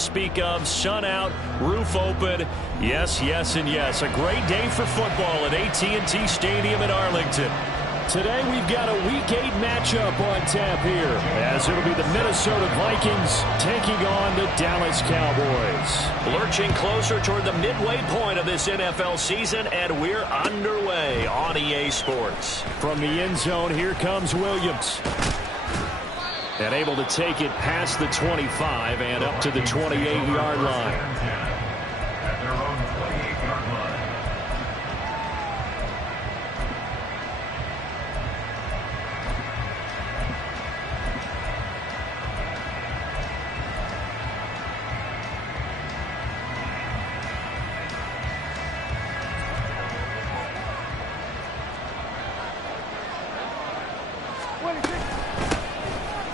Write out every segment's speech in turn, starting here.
speak of. Sun out, roof open. Yes, yes, and yes. A great day for football at AT&T Stadium in Arlington. Today we've got a Week 8 matchup on tap here, as it'll be the Minnesota Vikings taking on the Dallas Cowboys. Lurching closer toward the midway point of this NFL season, and we're underway on EA Sports. From the end zone, here comes Williams. And able to take it past the 25 and up to the 28-yard line.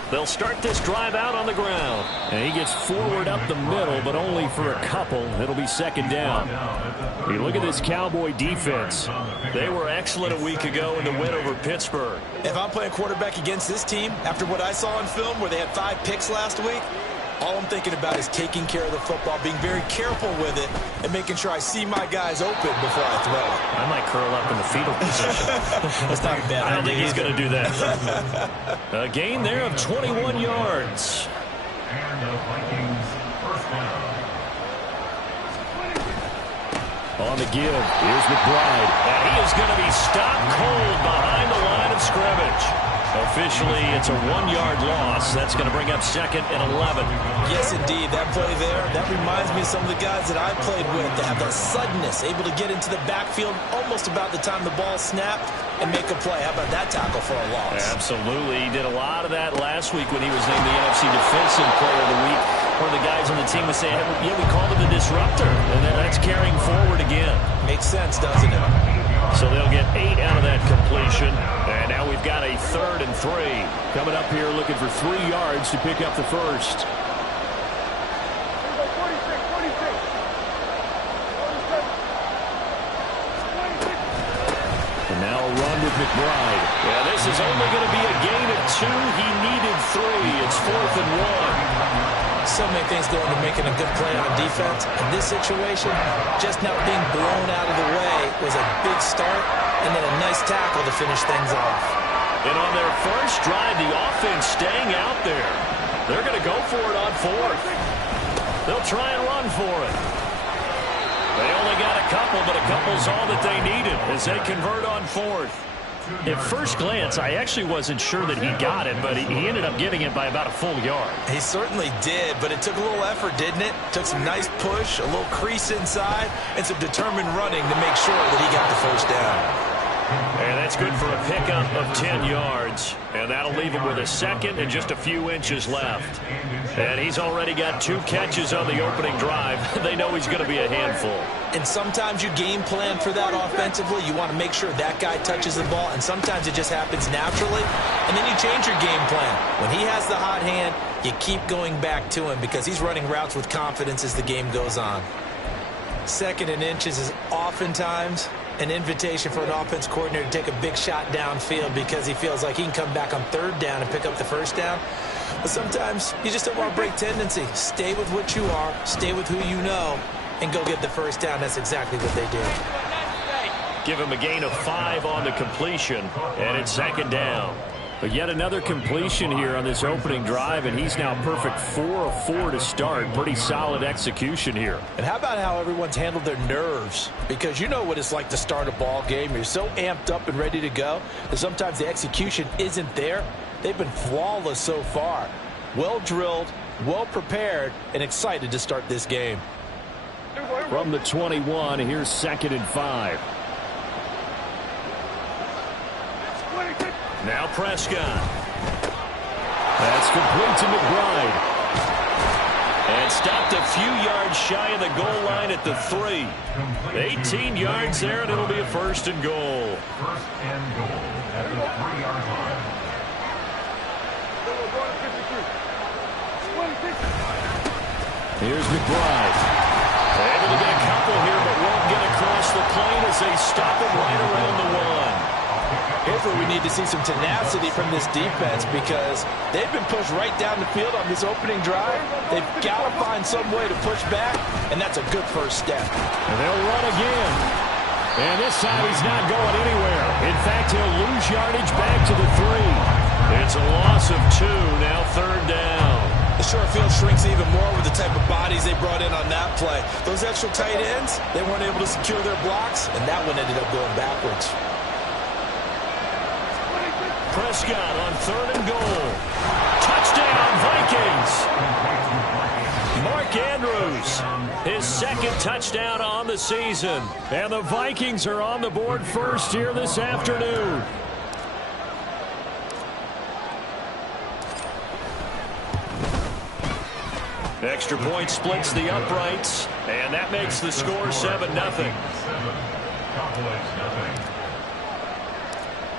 They'll start this drive out on the ground. And he gets forward up the middle, but only for a couple. It'll be second down. You look at this Cowboy defense. They were excellent a week ago in the win over Pittsburgh. If I'm playing quarterback against this team, after what I saw on film where they had 5 picks last week, all I'm thinking about is taking care of the football, being very careful with it, and making sure I see my guys open before I throw it. I might curl up in the fetal position. That's not bad. I don't think he's going to do that. A gain there of 21 yards. And the Vikings first down. On the give, here's McBride. And he is going to be stopped cold behind the line of scrimmage. Officially, it's a 1-yard loss. That's going to bring up second and 11. Yes, indeed. That play there, that reminds me of some of the guys that I played with that have that suddenness, able to get into the backfield almost about the time the ball snapped and make a play. How about that tackle for a loss? Absolutely. He did a lot of that last week when he was named the NFC Defensive Player of the Week. One of the guys on the team was saying, hey, yeah, we called him the disruptor. And then that's carrying forward again. Makes sense, doesn't it? So they'll get 8 out of that completion. And now we've got a 3rd and 3. Coming up here looking for 3 yards to pick up the first. And now a run with McBride. Yeah, this is only going to be a gain of 2. He needed 3. It's 4th and 1. So many things go into making a good play on defense. In this situation, just not being blown out of the way was a big start, and then a nice tackle to finish things off. And on their first drive, the offense staying out there. They're going to go for it on 4th. They'll try and run for it. They only got a couple, but a couple's all that they needed as they convert on 4th. At first glance, I actually wasn't sure that he got it, but he ended up getting it by about a full yard. He certainly did, but it took a little effort, didn't it? Took some nice push, a little crease inside, and some determined running to make sure that he got the first down. And that's good for a pickup of 10 yards. And that'll leave him with a second and just a few inches left. And he's already got 2 catches on the opening drive. They know he's going to be a handful. And sometimes you game plan for that offensively. You want to make sure that guy touches the ball, and sometimes it just happens naturally. And then you change your game plan. When he has the hot hand, you keep going back to him because he's running routes with confidence as the game goes on. 2nd and inches is oftentimes an invitation for an offense coordinator to take a big shot downfield because he feels like he can come back on 3rd down and pick up the first down. But sometimes you just don't want to break tendency. Stay with what you are, stay with who you know, and go get the first down. That's exactly what they did. Give him a gain of 5 on the completion, and it's 2nd down. But yet another completion here on this opening drive, and he's now perfect 4 of 4 to start. Pretty solid execution here. And how about how everyone's handled their nerves? Because you know what it's like to start a ball game. You're so amped up and ready to go that sometimes the execution isn't there. They've been flawless so far. Well drilled, well prepared, and excited to start this game. From the 21, here's 2nd and 5. Now Prescott. That's complete to McBride. And stopped a few yards shy of the goal line at the 3. 18 yards there, and it'll be a 1st and goal. 1st and goal at the 3-yard line. Here's McBride. Able to get a couple here, but won't get across the plane as they stop him right around the 1. Here's where we need to see some tenacity from this defense because they've been pushed right down the field on this opening drive. They've got to find some way to push back, and that's a good first step. And they'll run again. And this time he's not going anywhere. In fact, he'll lose yardage back to the 3. It's a loss of 2, now 3rd down. The short field shrinks even more with the type of bodies they brought in on that play. Those extra tight ends, they weren't able to secure their blocks, and that one ended up going backwards. Prescott on 3rd and goal. Touchdown, Vikings. Mark Andrews, his 2nd touchdown on the season. And the Vikings are on the board first here this afternoon. Extra point splits the uprights, and that makes the score 7-0.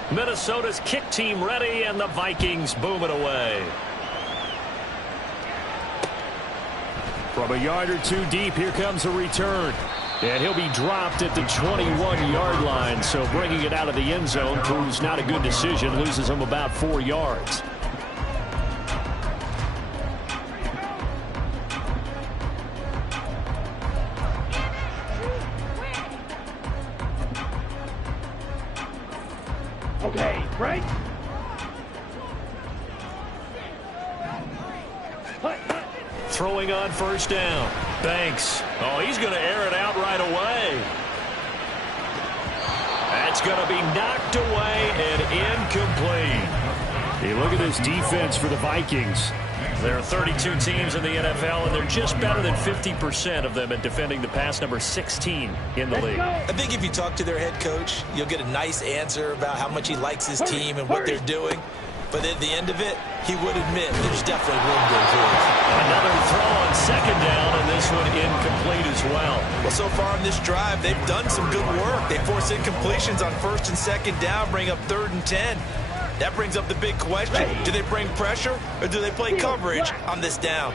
Minnesota's kick team ready, and the Vikings boom it away. From a yard or 2 deep, here comes a return. And he'll be dropped at the 21-yard line, so bringing it out of the end zone proves not a good decision, loses him about 4 yards. Okay, right? Throwing on 1st down. Banks. Oh, he's going to air it out right away. That's going to be knocked away and incomplete. Hey, look at this defense for the Vikings. There are 32 teams in the NFL, and they're just better than 50% of them at defending the pass, number 16 in the league. I think if you talk to their head coach, you'll get a nice answer about how much he likes his team and what they're doing. But at the end of it, he would admit there's definitely room to improve. Another throw on 2nd down, and this one incomplete as well. Well, so far in this drive, they've done some good work. They force incompletions on 1st and 2nd down, bring up 3rd and 10. That brings up the big question. Do they bring pressure or do they play coverage on this down?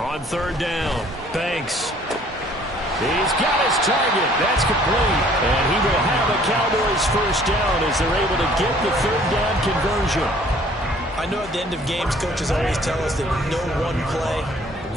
On 3rd down, Banks. He's got his target. That's complete. And he will have a Cowboys 1st down as they're able to get the 3rd down conversion. I know at the end of games, coaches always tell us that no one play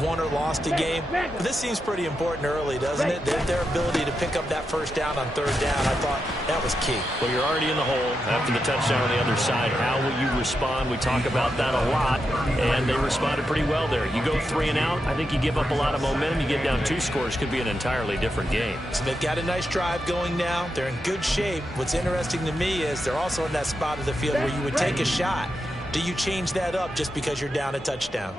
won or lost a game. But this seems pretty important early, doesn't it? Their ability to pick up that 1st down on 3rd down, I thought that was key. Well, you're already in the hole after the touchdown on the other side. How will you respond? We talk about that a lot, and they responded pretty well there. You go 3 and out, I think you give up a lot of momentum. You get down 2 scores, could be an entirely different game. So they've got a nice drive going now. They're in good shape. What's interesting to me is they're also in that spot of the field where you would take a shot. Do you change that up just because you're down a touchdown?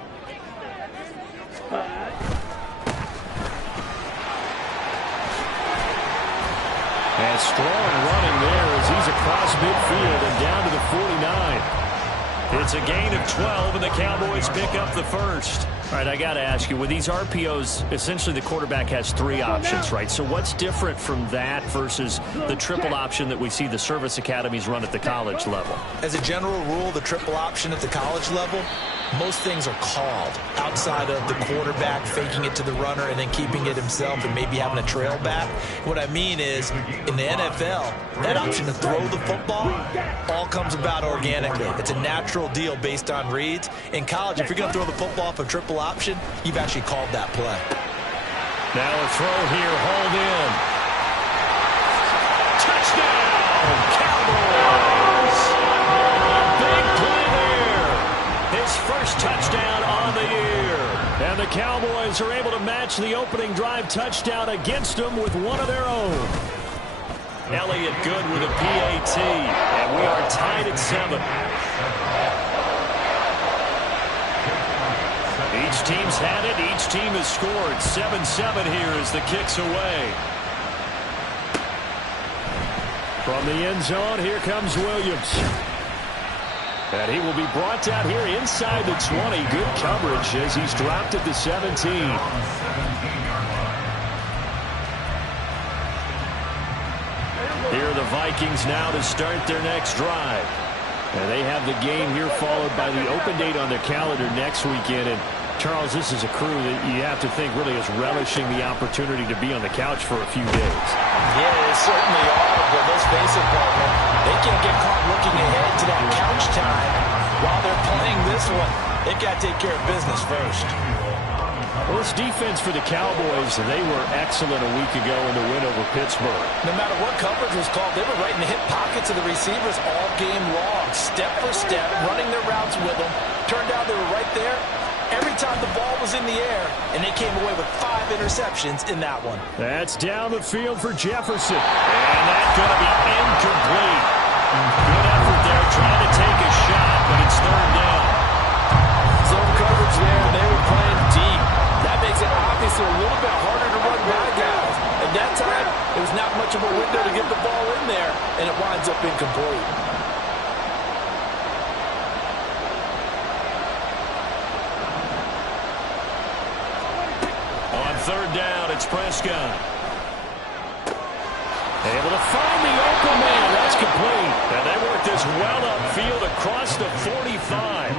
And strong running there as he's across midfield and down to the 49. It's a gain of 12, and the Cowboys pick up the 1st. All right, I got to ask you, with these RPOs, essentially the quarterback has 3 options, right? So what's different from that versus the triple option that we see the service academies run at the college level? As a general rule, the triple option at the college level, most things are called outside of the quarterback faking it to the runner and then keeping it himself and maybe having a trail back. What I mean is, in the NFL, that option to throw the football all comes about organically. It's a natural deal based on reads. In college, if you're going to throw the football off a triple option, you've actually called that play. Now a throw here, hauled in. Touchdown, Cowboys! A big play there. His 1st touchdown on the year. And the Cowboys are able to match the opening drive touchdown against them with one of their own. Elliott good with a PAT, and we are tied at 7. Each team's had it. Each team has scored. 7-7 here as the kick's away. From the end zone, here comes Williams. And he will be brought down here inside the 20. Good coverage as he's dropped at the 17. Here are the Vikings now to start their next drive. And they have the game here followed by the open date on their calendar next weekend. And Charles, this is a crew that you have to think really is relishing the opportunity to be on the couch for a few days. Yeah, they certainly are, but let's face it, partner. They can't get caught looking ahead to that couch time while they're playing this one. They've got to take care of business first. Well, this defense for the Cowboys, they were excellent a week ago in the win over Pittsburgh. No matter what coverage was called, they were right in the hip pockets of the receivers all game long, step for step, running their routes with them. Turned out they were right there every time the ball was in the air, and they came away with 5 interceptions in that one. That's down the field for Jefferson. And that's going to be incomplete. Good effort there, trying to take a shot, but it's third down. Zone coverage there, and they were playing deep. That makes it obviously a little bit harder to run by guys. At that time, it was not much of a window to get the ball in there, and it winds up incomplete. Third down, it's Prescott. Able to find the open man. That's complete. And they work this well upfield across the 45.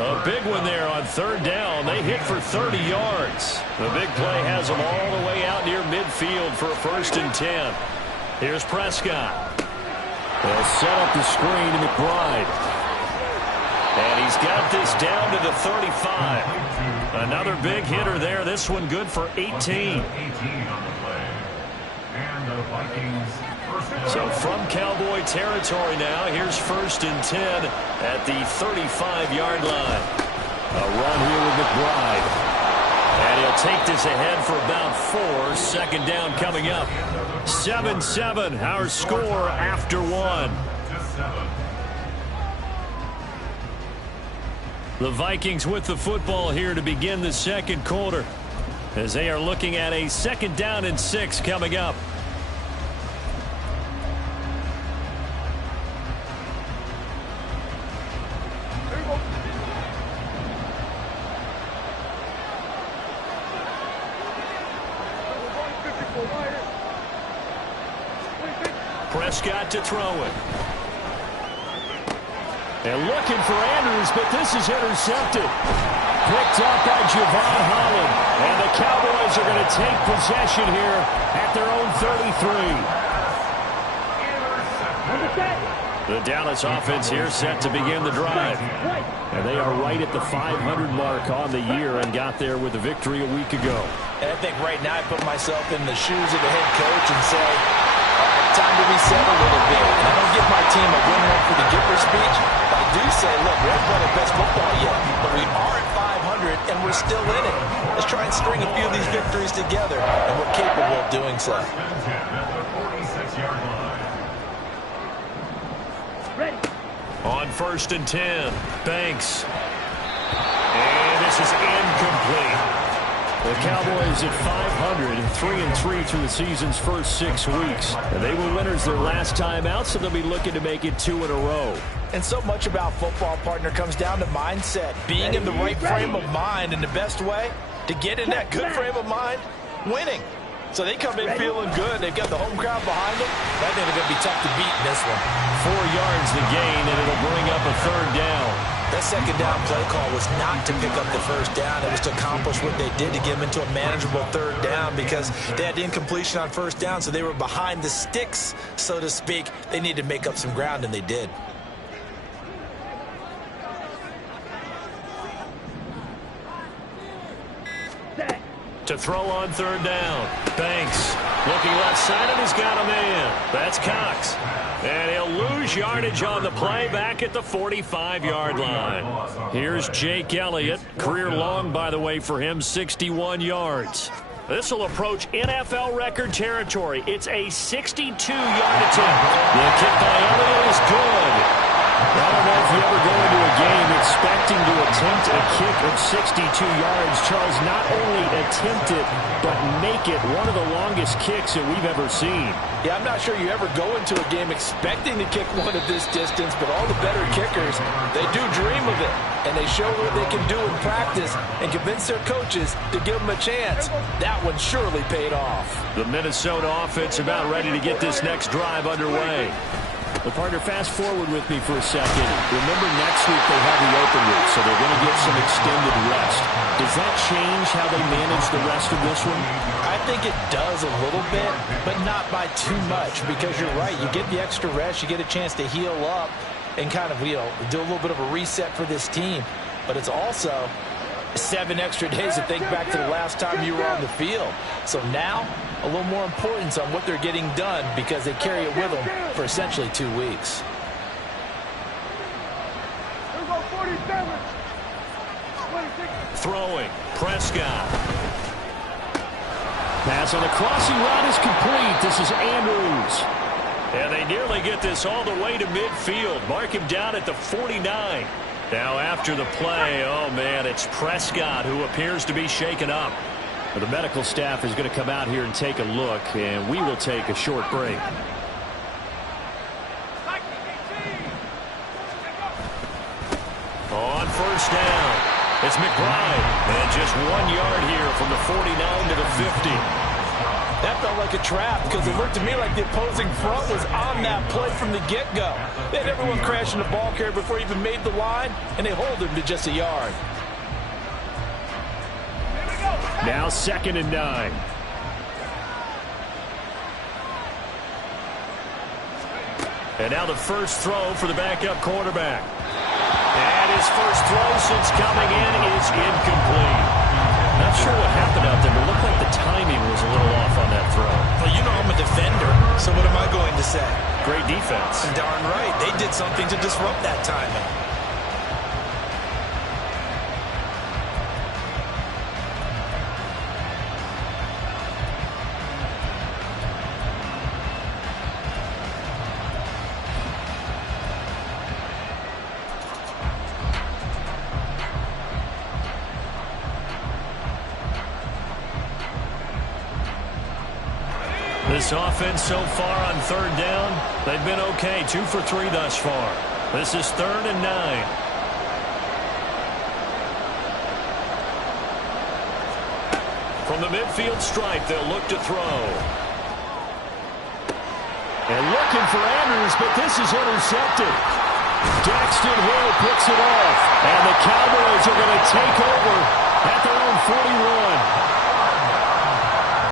A big one there on third down. They hit for 30 yards. The big play has them all the way out near midfield for a 1st and 10. Here's Prescott. They'll set up the screen to McBride. And he's got this down to the 35. Another big hitter there. This one good for 18. 18 on the play. And the Vikings first down. So from Cowboy territory now, here's 1st and 10 at the 35-yard line. A run here with McBride. And he'll take this ahead for about 4. Second down coming up. 7-7, our score after 1. The Vikings with the football here to begin the second quarter, as they are looking at a 2nd down and 6 coming up. Prescott to throw it. And looking for Andrews, but this is intercepted. Picked up by Javon Holland. And the Cowboys are going to take possession here at their own 33. The Dallas offense here set to begin the drive. And they are right at the 500 mark on the year and got there with a victory a week ago. And I think right now I put myself in the shoes of the head coach and say, time to reset a little bit. And I don't give my team a win one for the Gipper speech. But I do say, look, we haven't played our best football yet, but we are at 500 and we're still in it. Let's try and string a few of these victories together, and we're capable of doing so. On 1st and 10, Banks. And this is incomplete. The Cowboys at 500, 3-3 through the season's first 6 weeks. And they were winners their last time out, so they'll be looking to make it 2 in a row. And so much about football, partner, comes down to mindset. Being in the right frame of mind, and the best way to get in that good frame of mind, winning. So they come in feeling good. They've got the home crowd behind them. I think they're going to be tough to beat in this one. 4 yards the gain, and it'll bring up a 3rd down. That 2nd down play call was not to pick up the 1st down. It was to accomplish what they did to get them into a manageable 3rd down because they had incompletion on 1st down, so they were behind the sticks, so to speak. They needed to make up some ground, and they did. To throw on 3rd down. Banks looking left side, and he's got a man. That's Cox. And he'll lose yardage on the play back at the 45-yard line. Here's Jake Elliott. Career long, by the way, for him, 61 yards. This will approach NFL record territory. It's a 62-yard attempt. The kick by Elliott is good. I don't know if you ever go into a game expecting to attempt a kick of 62 yards. Charles, not only attempt it, but make it one of the longest kicks that we've ever seen. Yeah, I'm not sure you ever go into a game expecting to kick one of this distance, but all the better kickers, they do dream of it. And they show what they can do in practice and convince their coaches to give them a chance. That one surely paid off. The Minnesota offense about ready to get this next drive underway. But, partner, fast forward with me for a second. Remember, next week they have the open week, so they're going to get some extended rest. Does that change how they manage the rest of this one? I think it does a little bit, but not by too much, because you're right. You get the extra rest. You get a chance to heal up and kind of, do a little bit of a reset for this team. But it's also 7 extra days to think back to the last time you were on the field. So now, a little more importance on what they're getting done because they carry it with them for essentially 2 weeks. Throwing, Prescott. Pass on the crossing route is complete. This is Andrews. And they nearly get this all the way to midfield. Mark him down at the 49. Now after the play, oh man, it's Prescott who appears to be shaken up. The medical staff is going to come out here and take a look, and we will take a short break. On first down, it's McBride. And just 1 yard here from the 49 to the 50. That felt like a trap because it looked to me like the opposing front was on that play from the get-go. They had everyone crashing the ball carrier before he even made the line, and they hold him to just a yard. Now 2nd and 9. And now the first throw for the backup quarterback. And his first throw since coming in is incomplete. Not sure what happened out there, but it looked like the timing was a little off on that throw. Well, you know I'm a defender, so what am I going to say? Great defense. Darn right. They did something to disrupt that timing. This offense so far on 3rd down, they've been okay. 2 for 3 thus far. This is 3rd and 9. From the midfield stripe, they'll look to throw. And looking for Andrews, but this is intercepted. Daxton Hill picks it off. And the Cowboys are going to take over at their own 41.